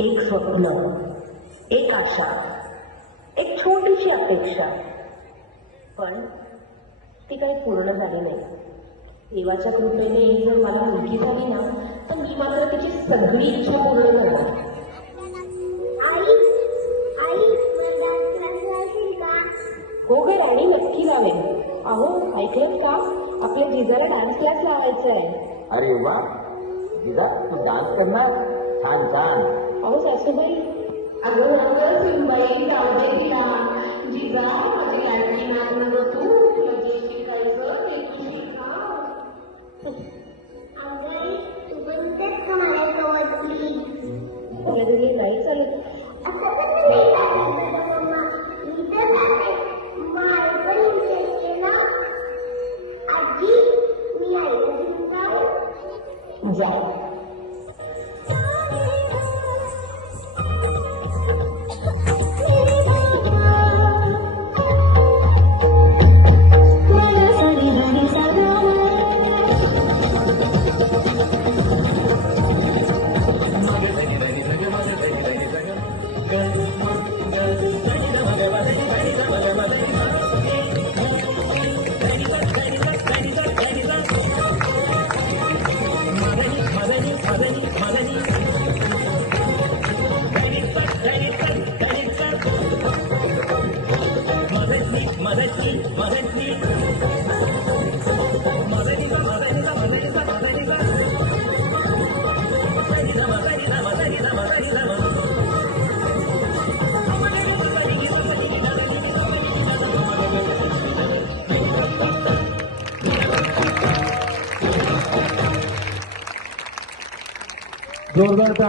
एक स्वप्न, एक आशा, एक छोटीशी अपेक्षा, पण ती काही पूर्ण झाली नाही. देवाच्या कृपेने जर मला मुलगी झाली ना तर मी मात्र तिची सगळी इच्छा पूर्ण करणार. हो गे राणी, नक्की लावेल. अहो ऐकलं का, आपल्या जिजाला डान्स क्लास लावायचा आहे. अरे वा, जिजा तू डान्स करणार? छान छान. अहो सासूबाई, अगं अगं सिंबाई जाऊदे तिला. जिजा माझी लाडकी नाक नको तू, तुला जे शिकायचं ते तू शिका. अगं तू बनतेस का माझ्यासोबत प्लीज? आपल्या घरी नाही चालत. असं तर नाही चालत मम्मा, मी तर जाते. मला पण इंटरेस्ट आहे ना. आजी मी ऐकून जाऊ. जा. जोरदार टाळ्या.